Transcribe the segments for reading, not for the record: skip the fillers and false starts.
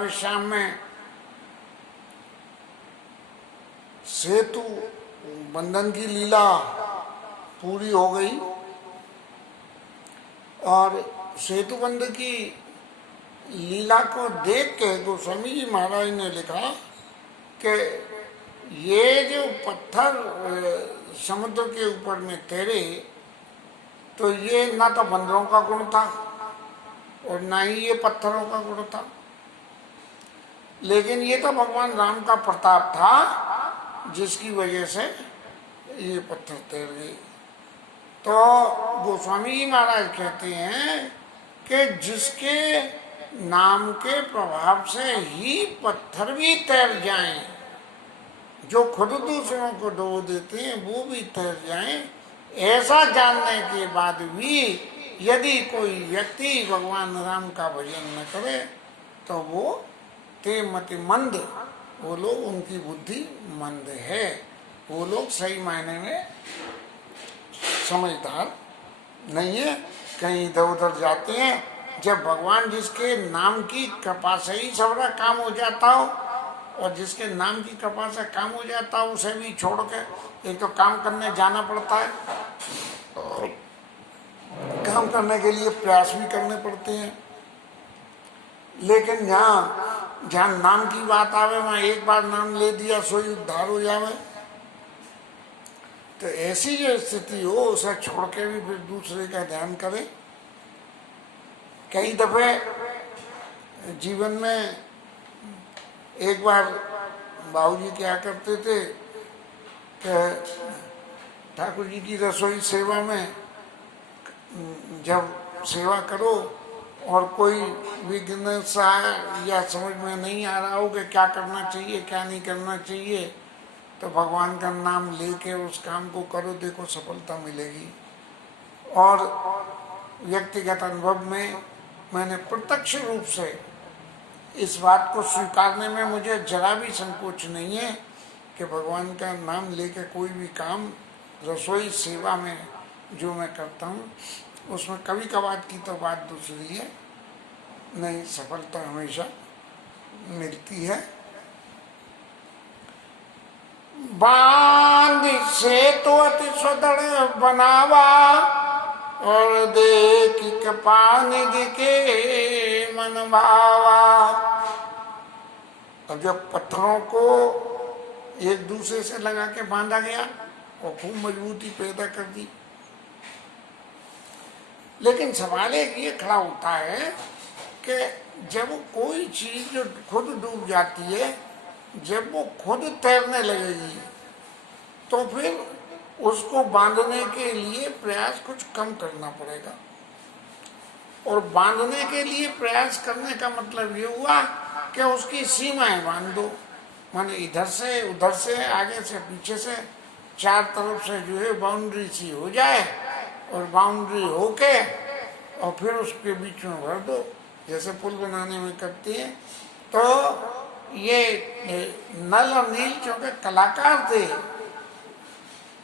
पट्टाभिश्राम में सेतु बंधन की लीला पूरी हो गई और सेतु बंध की लीला को देख के गोस्वामी जी महाराज ने लिखा कि ये जो पत्थर समुद्र के ऊपर में तैरे, तो ये ना तो बंदरों का गुण था और ना ही ये पत्थरों का गुण था, लेकिन ये तो भगवान राम का प्रताप था जिसकी वजह से ये पत्थर तैर गए। तो गोस्वामी जी महाराज कहते हैं कि जिसके नाम के प्रभाव से ही पत्थर भी तैर जाएं, जो खुद दूसरों को डुबो देते हैं वो भी तैर जाएं, ऐसा जानने के बाद भी यदि कोई व्यक्ति भगवान राम का भजन न करे तो वो ते मति मंद, वो लोग, उनकी बुद्धि मंद है, वो लोग सही मायने में समझदार नहीं है, कहीं इधर उधर जाते हैं। जब भगवान जिसके नाम की कृपा से ही सबका काम हो जाता हो, और जिसके नाम की कृपा से काम हो जाता हो उसे भी छोड़ के एक तो काम करने जाना पड़ता है, और काम करने के लिए प्रयास भी करने पड़ते हैं, लेकिन जहाँ नाम की बात आवे वहाँ एक बार नाम ले दिया सोई उद्धार हो जावे। तो ऐसी जो स्थिति हो उसे छोड़ के भी फिर दूसरे का ध्यान करें। कई दफे जीवन में, एक बार बाबूजी क्या करते थे कि ठाकुर जी की रसोई सेवा में जब सेवा करो और कोई विघ्न सा या समझ में नहीं आ रहा हो कि क्या करना चाहिए क्या नहीं करना चाहिए, तो भगवान का नाम लेके उस काम को करो, देखो सफलता मिलेगी। और व्यक्तिगत अनुभव में मैंने प्रत्यक्ष रूप से इस बात को स्वीकारने में मुझे जरा भी संकोच नहीं है कि भगवान का नाम लेकर कोई भी काम रसोई सेवा में जो मैं करता हूँ उसमें कभी कभार की तो बात दूसरी है, नहीं, सफलता हमेशा मिलती है। बांध से तो अति सुदृढ़ बनावा और देख कृपा निधि के मन भावा। अब जब पत्थरों को एक दूसरे से लगा के बांधा गया और खूब मजबूती पैदा कर दी, लेकिन सवाल एक ये खड़ा होता है कि जब कोई चीज जो खुद डूब जाती है, जब वो खुद तैरने लगेगी तो फिर उसको बांधने के लिए प्रयास कुछ कम करना पड़ेगा। और बांधने के लिए प्रयास करने का मतलब ये हुआ कि उसकी सीमाएं बांध दो, माने इधर से उधर से आगे से पीछे से चार तरफ से जो है बाउंड्री सी हो जाए, और बाउंड्री होके और फिर उसके बीच में भर दो, जैसे पुल बनाने में करती है। तो ये नल और नील चूंकि कलाकार थे,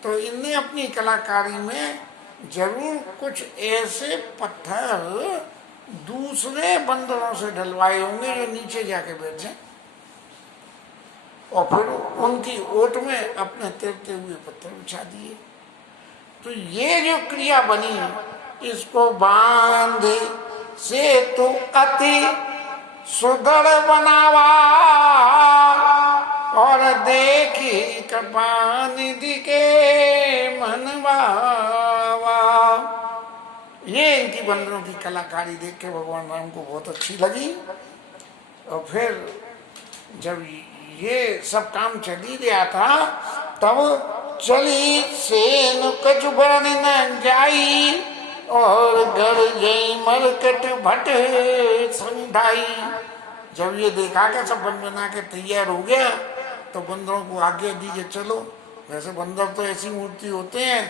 तो इनने अपनी कलाकारी में जरूर कुछ ऐसे पत्थर दूसरे बंदरों से ढलवाए होंगे जो नीचे जाके बैठ जाए, और फिर उनकी ओट में अपने तैरते हुए पत्थर बिछा दिए। तो ये जो क्रिया बनी, इसको बांध से तो अति सुदृढ़ बनावा और देखी कृपा निधि के मनवावा। ये इनकी बंदरों की कलाकारी देख के भगवान राम को बहुत अच्छी लगी, और फिर जब ये सब काम चल ही गया था तब चली सेन कछ बन न जाई और घर गई मरकट भट संधाई। जब ये देखा कि सब बन बना के तैयार हो गया तो बंदरों को आज्ञा दी कि चलो। वैसे बंदर तो ऐसी मूर्ति होते हैं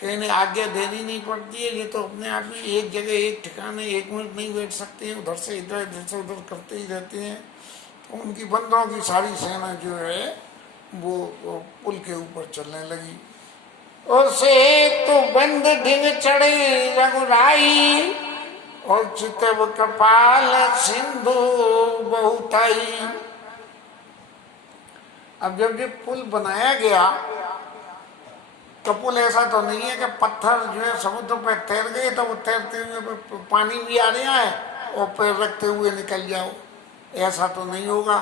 कि इन्हें आज्ञा देनी नहीं पड़ती है, ये तो अपने आप ही एक जगह एक ठिकाने एक मिनट नहीं बैठ सकते हैं, उधर से इधर इधर से उधर करते ही रहते हैं। तो उनकी बंदरों की सारी सेना जो है वो पुल के ऊपर चलने लगी। उसे तो बंद ढिंग चढ़े रघुराई और चितव कपाल सिंधु बहुताई। अब जब ये पुल बनाया गया तो पुल ऐसा तो नहीं है कि पत्थर जो है समुद्र पे तैर गए तो वो तैरते हुए पानी भी आ रहा है और पैर रखते हुए निकल जाओ, ऐसा तो नहीं होगा।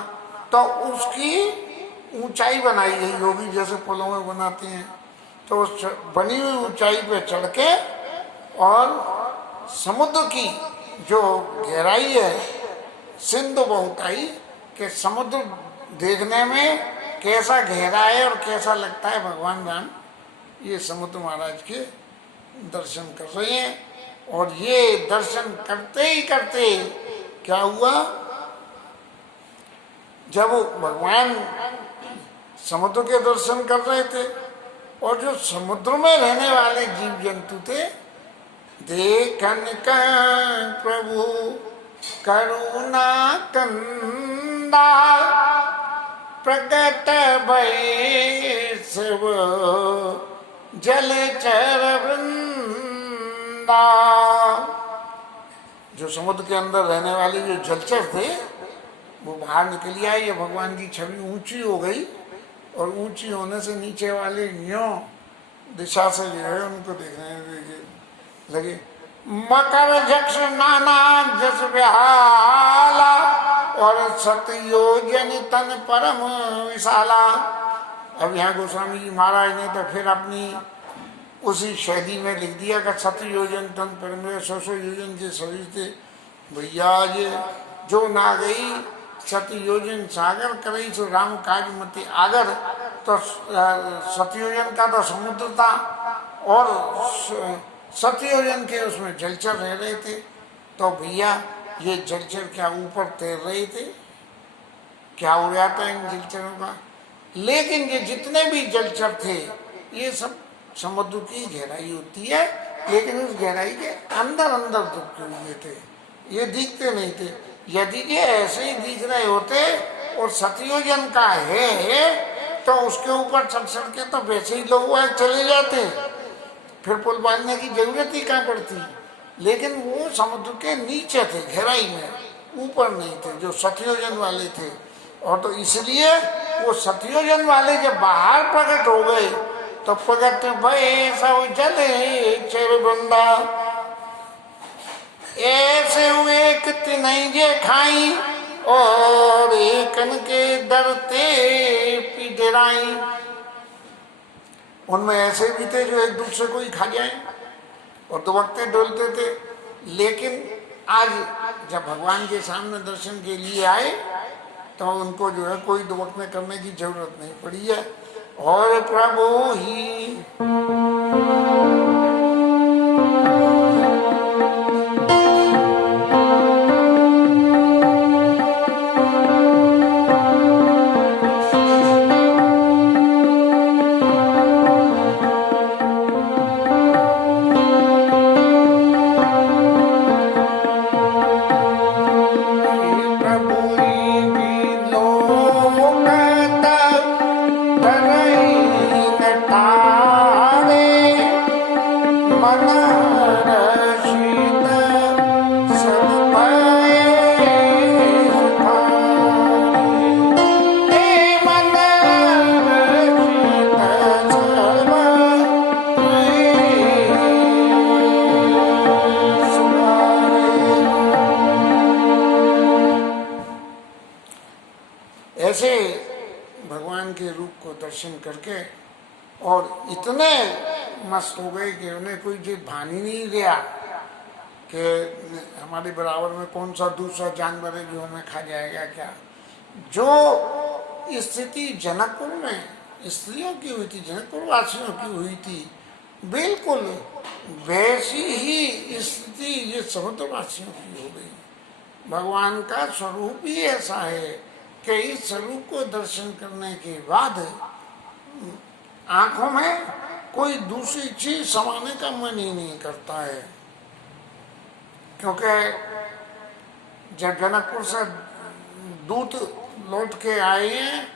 तो उसकी ऊंचाई बनाई गई होगी जैसे पुलों में बनाते हैं, तो उस बनी हुई ऊंचाई पे चढ़ के और समुद्र की जो गहराई है सिंधु बहुताई के समुद्र देखने में कैसा गहरा है और कैसा लगता है भगवान राम ये समुद्र महाराज के दर्शन कर रहे हैं। और ये दर्शन करते ही करते क्या हुआ, जब भगवान समुद्र के दर्शन कर रहे थे और जो समुद्र में रहने वाले जीव जंतु थे, देखन का प्रभु करुणा कंदा प्रगट भय शिव जलचर वृंदा। जो समुद्र के अंदर रहने वाले जो जलचर थे वो बाहर निकल आए। ये भगवान की छवि ऊंची हो गई और ऊंची होने से नीचे वाले न्यों दिशा से जो है उनको देखने लगे। मकर जक्ष नाना जस बेहाला और सतयोजन तन परम विशाला। अब यहाँ गोस्वामी जी महाराज ने तो फिर अपनी उसी शैली में लिख दिया कि सतयोजन तन परम 100 योजन के शरीर थे भैया। ये जो ना गई सतयोजन सागर करई सो राम काज मति आगर। तो सतयोजन का तो समुद्र था और सतयोजन के उसमें जलचर रह रहे थे। तो भैया ये जलचर क्या ऊपर तैर रहे थे, क्या हो रहा था इन जलचरों का। लेकिन ये जितने भी जलचर थे ये सब समुद्र की गहराई होती है, लेकिन उस गहराई के अंदर अंदर डूबते हुए थे, ये दिखते नहीं थे। यदि ये ऐसे ही दिख रहे होते और सतयोजन का है तो उसके ऊपर चढ़ चढ़ के तो वैसे ही लोग वहां चले जाते, फिर पुल बांधने की जरूरत ही कहाँ पड़ती। लेकिन वो समुद्र के नीचे थे, गहराई में, ऊपर नहीं थे, जो सतयोजन वाले थे। और तो इसलिए वो सतयोजन वाले जब बाहर प्रकट हो गए तो प्रकट भय सब जले चर बंदा। ऐसे हुए कि नहीं जे खाई और एकन के डरते पिडराई। उनमें ऐसे भी थे जो एक दूसरे को ही खा जाए और दुबकते डोलते थे। लेकिन आज जब भगवान के सामने दर्शन के लिए आए तो उनको जो है कोई दुबकने करने की जरूरत नहीं पड़ी है। और प्रभु ही ऐसे भगवान के रूप को दर्शन करके और इतने मस्त हो गए कि उन्हें कोई चीज भान ही नहीं गया कि हमारे बराबर में कौन सा दूसरा जानवर है जो हमें खा जाएगा क्या। जो स्थिति जनकपुर में स्त्रियों की हुई थी, जनकपुर वासियों की हुई थी, बिल्कुल वैसी ही स्थिति ये समुद्रवासियों की हो गई। भगवान का स्वरूप ही ऐसा है कि इस स्वरूप को दर्शन करने के बाद आंखों में कोई दूसरी चीज समाने का मन ही नहीं करता है। क्योंकि जब जनकपुर से दूत लौट के आए हैं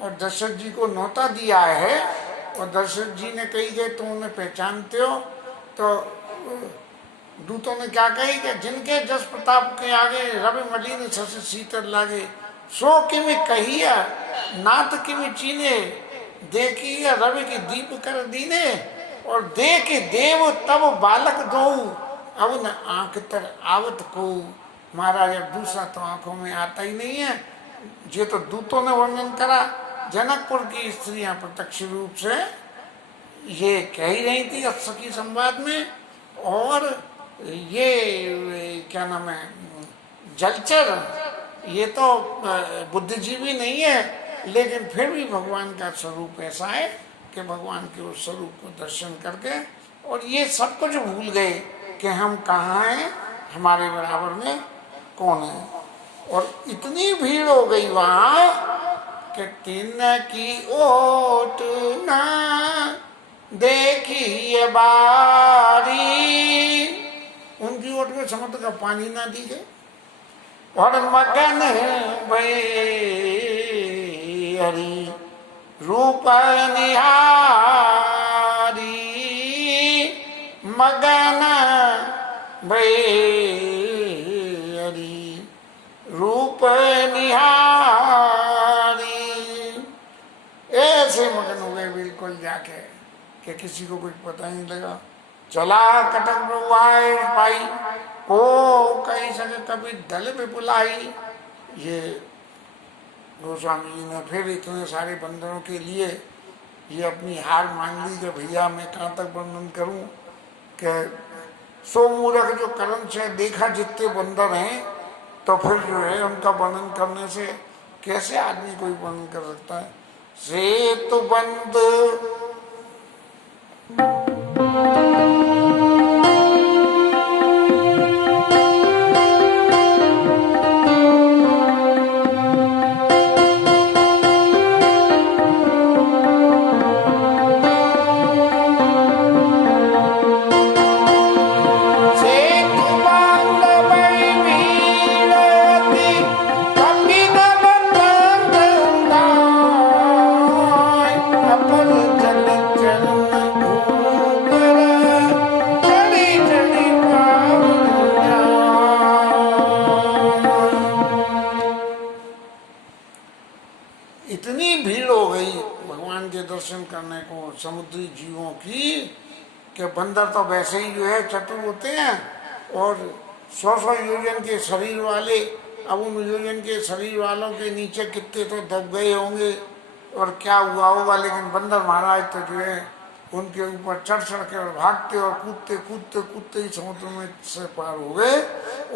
और दशरथ जी को न्योता दिया है और दशरथ जी ने कही गए तुम उन्हें पहचानते हो, तो दूतों ने क्या कही कि जिनके जस प्रताप के आगे रवि मलिन शशि शीतल लागे, सो किमि कहिया नाथ किमि चीने, देखिया रवि की दीप कर दीने, और देख देव तब बालक दो, अब न आंख तर आवत को। महाराज अब दूसरा तो आंखों में आता ही नहीं है। ये तो दूतों ने वर्णन करा, जनकपुर की स्त्रियां प्रत्यक्ष रूप से ये कह ही रही थी सखी संवाद में। और ये क्या नाम है, जलचर, ये तो बुद्धिजीवी नहीं है, लेकिन फिर भी भगवान का स्वरूप ऐसा है कि भगवान के उस स्वरूप को दर्शन करके और ये सब कुछ भूल गए कि हम कहाँ हैं, हमारे बराबर में कौन है। और इतनी भीड़ हो गई वहाँ कि तीन की ओट ना देखी बारी, उनकी ओट में समुद्र का पानी ना दिखे। और मगन भई हरि रूप निहारी, मगन भई हरि रूप निहारी। ऐसे मगन हो गए बिल्कुल जाके कि किसी को कुछ पता नहीं लगा। चला कटक प्रभुआए पाई, को कहीं सके कभी दल में बुलाई। ये गोस्वामी जी ने फिर इतने सारे बंदरों के लिए ये अपनी हार मान ली कि भैया मैं कहाँ तक वर्णन करूं कि सो मूर्ख जो करण से देखा जितने बंदर हैं, तो फिर जो है उनका वर्णन करने से कैसे आदमी कोई वर्णन कर सकता है। सेतु बंद करने को समुद्री जीवों की कि बंदर तो वैसे ही जो है चतुर होते हैं, और 100 योजन के शरीर वाले, अब उन योजन के शरीर वालों के नीचे कितने तो दब गए होंगे और क्या हुआ होगा, लेकिन बंदर महाराज तो जो है उनके ऊपर चढ़ चढ़ के और भागते और कूदते कूदते कूदते ही समुद्र में से पार हो गए।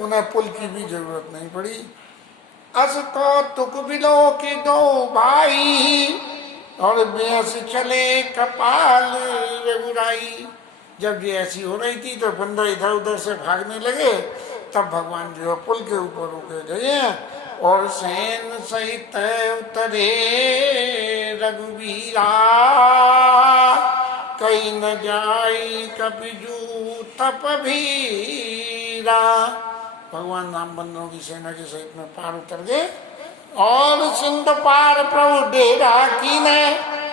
उन्हें पुल की भी जरूरत नहीं पड़ी। अस कौतुक बिलो के दो भाई, और बेस चले कपाल रघुराई। जब ये ऐसी हो रही थी तो बंदर इधर उधर से भागने लगे, तब भगवान जो है पुल के ऊपर रुके गए और सैन सहित उतरे रघुवीरा, कहीं न जाई कपिजू तप भीरा। भगवान राम बंदरों की सेना के सहित में पार उतर गए और सिंध पार प्रभु डेरा कीने,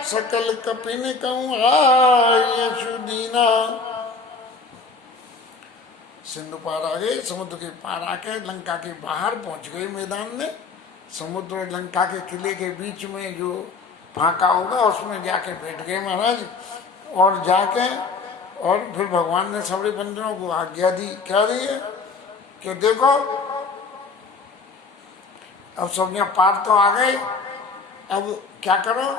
सकल कपिन कहूँ यशुदीना। सिंधु पार आ गए, समुद्र के पार आके लंका के बाहर पहुंच गए मैदान में। समुद्र और लंका के किले के बीच में जो फाका होगा उसमें जाके बैठ गए महाराज। और जाके और फिर भगवान ने सभी बंदरों को आज्ञा दी। क्या दी है कि देखो अब सब यहाँ पार तो आ गए, अब क्या करो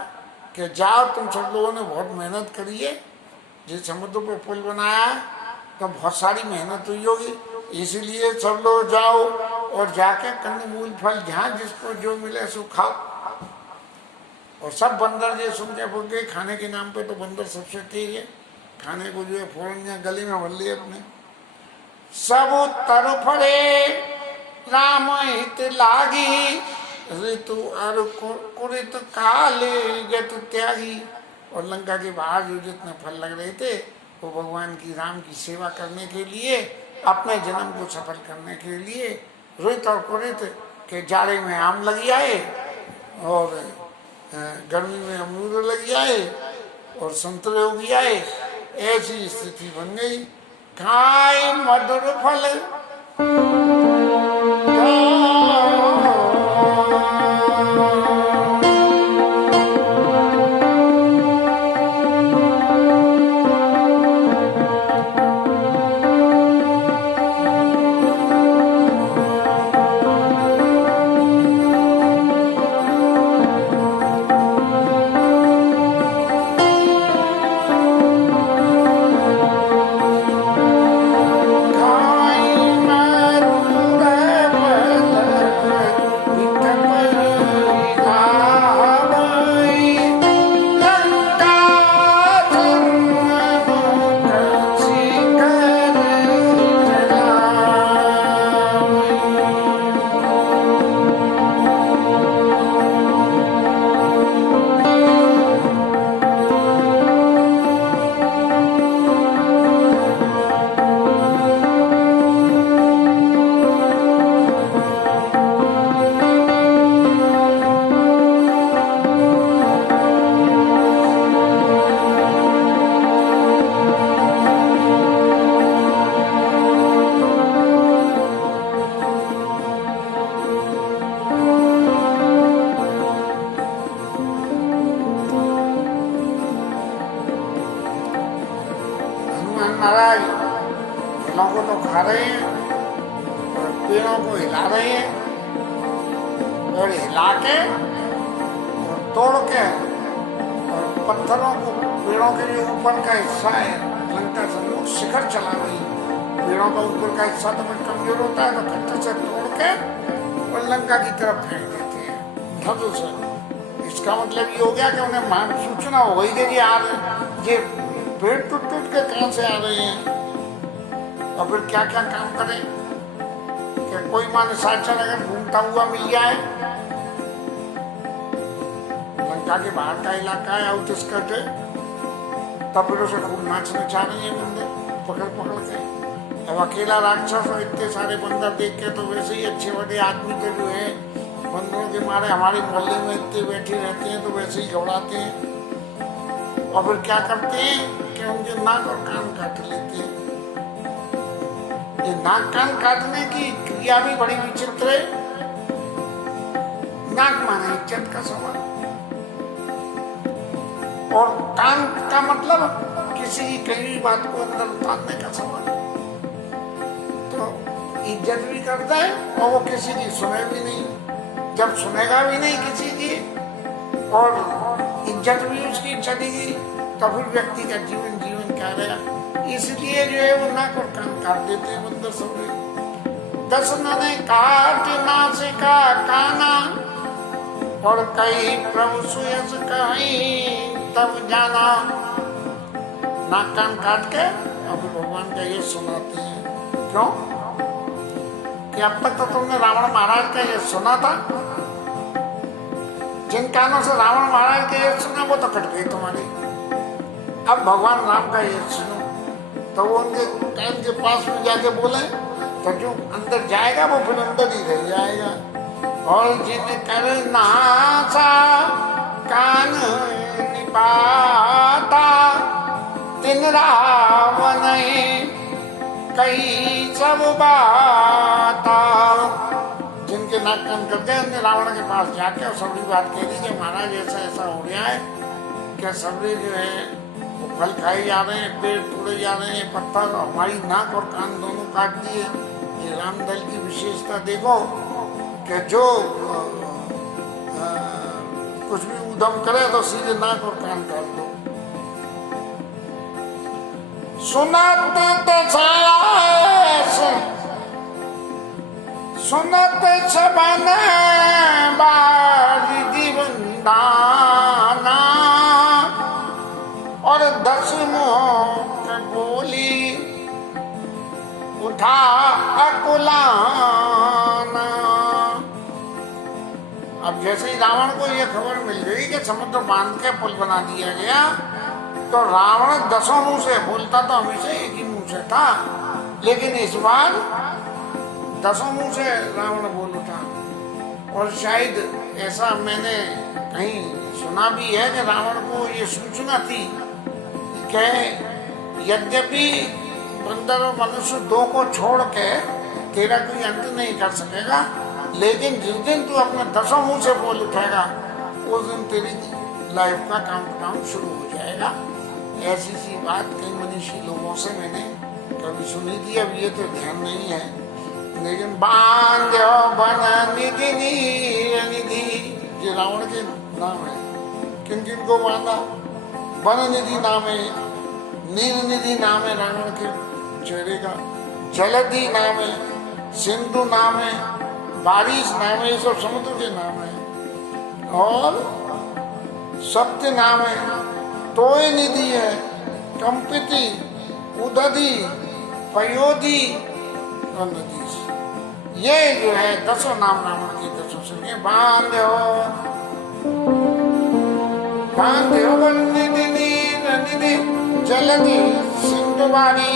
कि जाओ, तुम सब लोगों ने बहुत मेहनत करी है, जिस समुद्र पर पुल बनाया तो बहुत सारी मेहनत हुई होगी, इसीलिए सब लोग जाओ और जाके कंदमूल फल जहाँ जिसको जो मिले सो खाओ। और सब बंदर जो सुन के बोल गए, खाने के नाम पे तो बंदर सबसे तेज है, खाने को जो है फौरन गली में भर लिए अपने। सब तरफड़े राम हित लागी, ऋतु और कुरित काल गत त्यागी। और लंका के बाहर जो जितने फल लग रहे थे वो भगवान की राम की सेवा करने के लिए, अपने जन्म को सफल करने के लिए, ऋत और कुरित के जाड़े में आम लगी आए और गर्मी में अमरूद लगी आए और संतरे उगी आए। ऐसी स्थिति बन गई। खाए मधुर फल महाराज पेड़ों को तो खा रहे हैं और पेड़ों को हिला रहे हैं और हिला के और तोड़ के और पत्थरों को पेड़ों के जो ऊपर का हिस्सा है लंका समूह शिखर चला रही है। पेड़ों का ऊपर का हिस्सा तो फिर कमजोर होता है तो पत्थर से तोड़ के और लंका की तरफ फेंक देते हैं धनु से। इसका मतलब ये हो गया कि उन्हें मान सूचना हो गई कि ये पेड़ टूट टूट के कहां से आ रहे हैं और फिर क्या क्या काम करें। क्या कोई मान साक्षर अगर घूमता हुआ मिल जाए, लंका के बाहर का इलाका है आउटस्कर्ट है, तब फिर उसे खूब नाचने चाह रही है बंदर पकड़ पकड़ के। अब अकेला राक्षस और इतने सारे बंदर देख के तो वैसे ही अच्छे बड़े आदमी तो जो है बंदरों के मारे हमारे मोहल्ले में इतने बैठे रहते हैं तो वैसे ही घबराते हैं और फिर क्या करते हैं कि उनके नाक और कान काट लेते हैं। ये नाक कान काटने की क्रिया भी बड़ी विचित्र है। नाक माने इज्जत का सवाल और कान का मतलब किसी की कही भी बात को अंदर उतारने का सवाल। तो इज्जत भी करता है और वो किसी की सुने भी नहीं। जब सुनेगा भी नहीं किसी की और इज्जत भी उसकी चलेगी तो फिर व्यक्ति का जीवन जीवन क्या रहा। इसलिए जो है वो नाक और कान काट देते हैं बंदर सब। 10 ने काट नासिका काना और कई प्रभु सुयस कहीं तब जाना। नाक कान काट के अब भगवान का ये सुनाते हैं। क्यों कि अब तक तो तुमने रावण महाराज का ये सुना था। जिन कानों से रावण महाराज के ये सुना वो तो कट गई तुम्हारी। अब भगवान राम का ये सुनो। तो वो उनके कान के पास में जाके बोले तो जो अंदर जाएगा वो फिर अंदर ही रह जाएगा। और जिन कर नासा कान निपाता तिन रावण कई सब बाता। जिनके नाक कान कर दिया उन्हें रावण के पास जाके और सबरी बात कह दी कि महाराज ऐसा ऐसा हो गया है क्या सबरी जो है फल खाए जा रहे हैं, पेड़ तोड़े जा रहे हैं, पत्थर हमारी नाक और कान दोनों काट दिए। ये रामदल की विशेषता देखो कि जो कुछ भी उद्यम करे तो सीधे नाक और कान काट दो। सुनत सुनत सबन बारी जीवनदाना और 10 मुँह बोली उठा अकुलाना। अब जैसे ही रावण को यह खबर मिल गई कि समुद्र बांध के पुल बना दिया गया तो रावण 10 मुँह से बोलता तो हमेशा एक ही मुँह से था, लेकिन इस बार 10 मुँह से रावण बोल उठा। और शायद ऐसा मैंने कहीं सुना भी है कि रावण को ये सूचना थी कि यद्यपि बंदर और मनुष्य दो को छोड़ के तेरा कोई अंत नहीं कर सकेगा, लेकिन जिस दिन तू अपने 10 मुंह से बोल उठेगा उस दिन तेरी लाइफ का काउंटडाउन शुरू हो जाएगा। ऐसी सी बात कई मनीषी लोगों से मैंने कभी सुनी थी, अब ये तो ध्यान नहीं है, लेकिन बांधो बन निधि निधि, ये रावण के नाम है। किन किन को बांधा? वन निधि नाम है, नील निधि नाम है रावण के चेहरे का, जलधि नाम है, सिंधु नाम है, बारिश नाम है, ये सब समुद्र के नाम है। और सत्य नाम है, तोय निधि है, कंपिति, उदधि, पयोधि और नदी। ये जो है 10 नाम रावण के 10 सुनिए। बांधो निधि निधि जलधि सिंधु बारी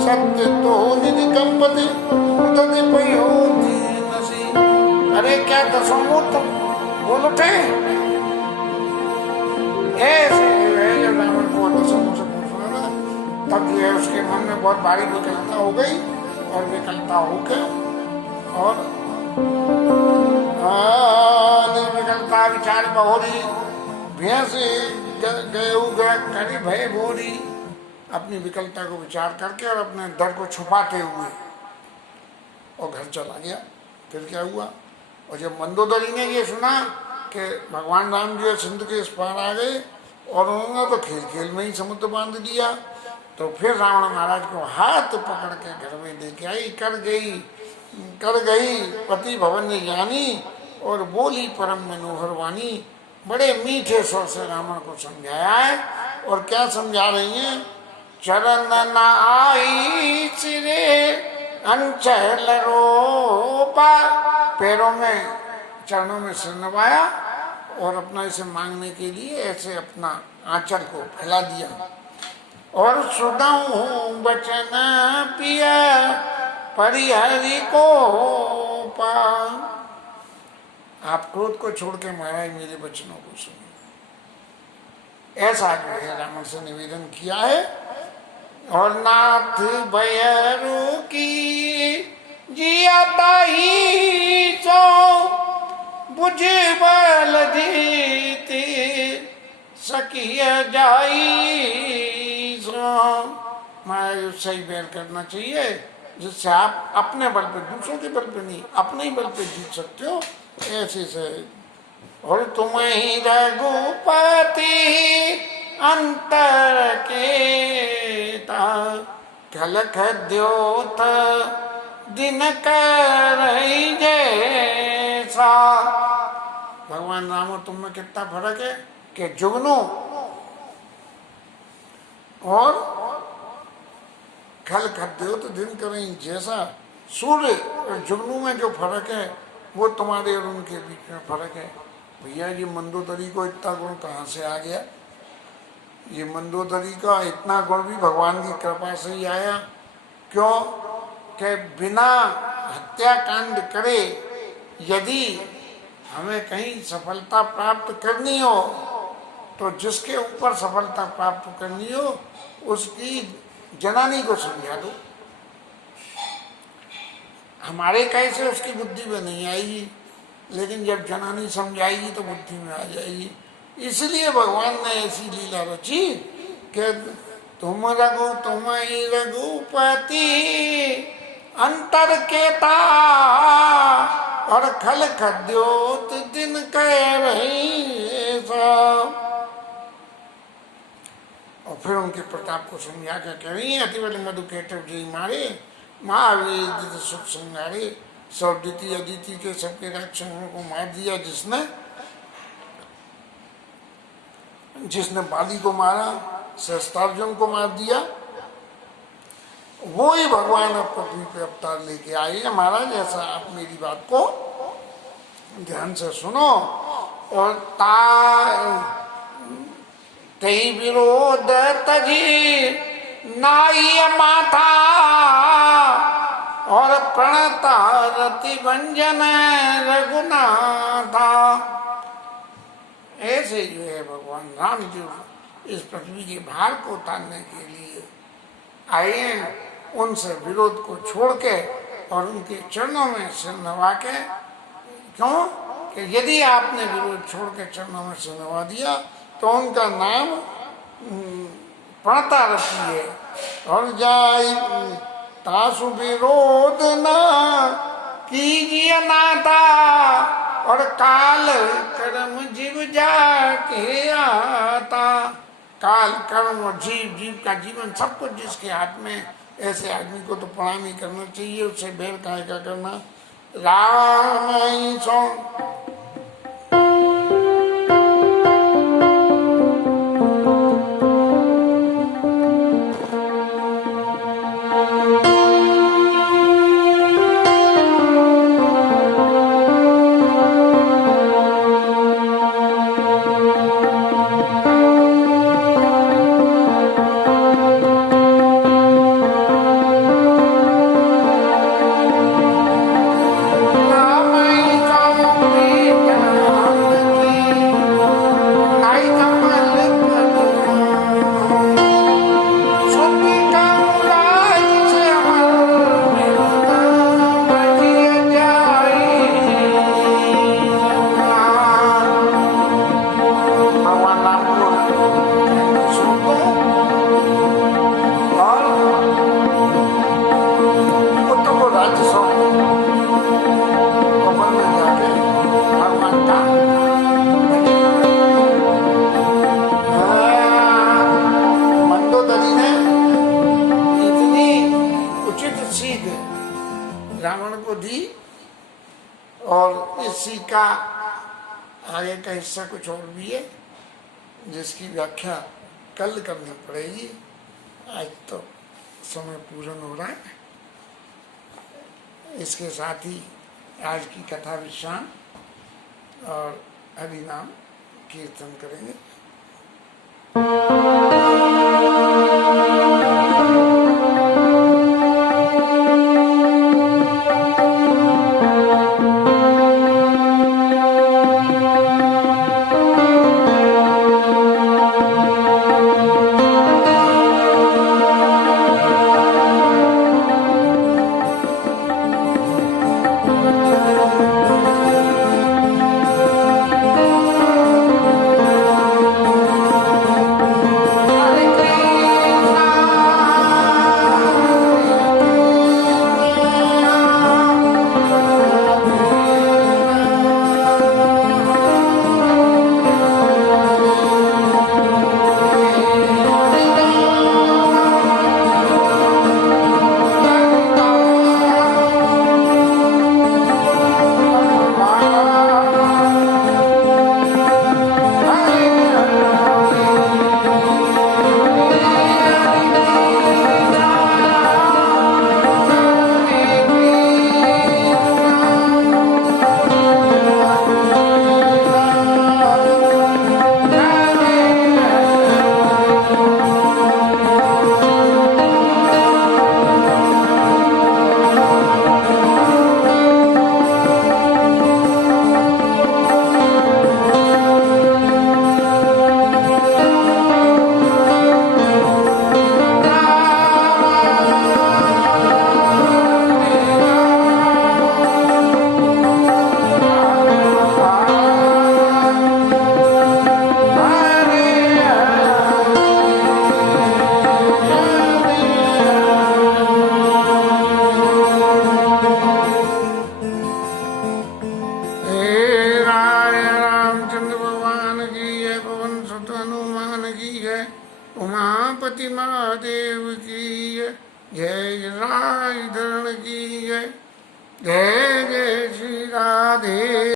सत्य तो निधि कंपति उदधि पयोधि नसी। अरे क्या 10 मुंह बोल उठे? ऐसे जो है जब रावण को 10 मुंह से पूछना ना, तब जो है उसके मन में बहुत भारी विकलता हो गई, और विकलता होकर और निर्विकलता विचार बहुरी भैंस गए करी भय भोरी। अपनी विकलता को विचार करके और अपने डर को छुपाते हुए और घर चला गया। फिर क्या हुआ? और जब मंदोदरी ने ये सुना कि भगवान राम जो है सिंधु के इस पार आ गए और उन्होंने तो खेल खेल में ही समुद्र बांध दिया, तो फिर रावण महाराज को हाथ पकड़ के घर में लेके आई। कर गई पति भवन ने जानी और बोली परम मनोहर वाणी। बड़े मीठे स्वर से रावण को समझाया है। और क्या समझा रही हैं? चरण न आई सिरे अंचल रोपा, पैरों में चरणों में सिर नवाया और अपना इसे मांगने के लिए ऐसे अपना आंचल को फैला दिया। और सुनाऊं बचन पिया परिहरि को पा। आप क्रोध को छोड़ के महाराज मेरे वचनों को सुनिए, ऐसा जो है रावण से निवेदन किया है। और नाथ भयरु की जियाताई सो बुझ बल दीती सकिय जाई सो। महाराज उससे ही बैर करना चाहिए जिससे आप अपने बल पे, दूसरों के बल पे नहीं, अपने ही बल पे जीत सकते हो, ऐसे से। और तुम्हें रघुपति अंतर के कलख द्योत दिन कर जैसा। भगवान राम और तुम में कितना फर्क है कि जुगनू और खल खद्योत दिन करें जैसा। सूर्य और जुगनू में जो फर्क है वो तुम्हारे और उनके बीच में फर्क है। भैया ये मंदोदरी को इतना गुण कहाँ से आ गया? ये मंदोदरी का इतना गुण भी भगवान की कृपा से ही आया। क्यों? कि बिना हत्याकांड करे यदि हमें कहीं सफलता प्राप्त करनी हो तो जिसके ऊपर सफलता प्राप्त करनी हो उसकी जनानी को समझा दो। हमारे कैसे उसकी बुद्धि में नहीं आएगी, लेकिन जब जनानी समझाएगी तो बुद्धि में आ जाएगी। इसलिए भगवान ने ऐसी लीला रची कि तुम ही रघुपति अंतर केता और खल खद्योत दिन कह रही सब। और फिर उनके प्रताप को समझा कर कह रही है, अतिबल मधु केटव जी मारे महावीर सुख संगारे। सब द्वितीय अदिति के सबके राक्षसों को मार दिया जिसने बाली को मारा, सहस्त्रार्जुन को मार दिया, वो ही भगवान अब पृथ्वी पे अवतार लेके आए हैं। महाराज ऐसा आप मेरी बात को ध्यान से सुनो। और तही विरोध तजी नाई माथा और प्रणता रति भंजन रघुनाथा। ऐसे जो है भगवान राम जो इस पृथ्वी के भार को उतारने के लिए आए हैं उनसे विरोध को छोड़ के और उनके चरणों में सिर नवा के, क्यों कि यदि आपने विरोध छोड़ के चरणों में सिर नवा दिया तो उनका नाम पढ़ता रखिए। और जाई तासु विरोध ना कीजिए नाता, और काल कर्म जीव जाके आता। काल कर्म और जीव, जीव का जीवन सब कुछ जिसके हाथ में, ऐसे आदमी को तो प्रणाम ही करना चाहिए, उससे बैर काहे का करना। राम ही सो रावण को दी। और इसी का आगे का हिस्सा कुछ और भी है जिसकी व्याख्या कल करनी पड़ेगी। आज तो समय पूर्ण हो रहा है। इसके साथ ही आज की कथा विश्राम और हरि नाम कीर्तन करेंगे। उमापति महादेव की जय, राय धरण की जय, जय जय श्री राधे।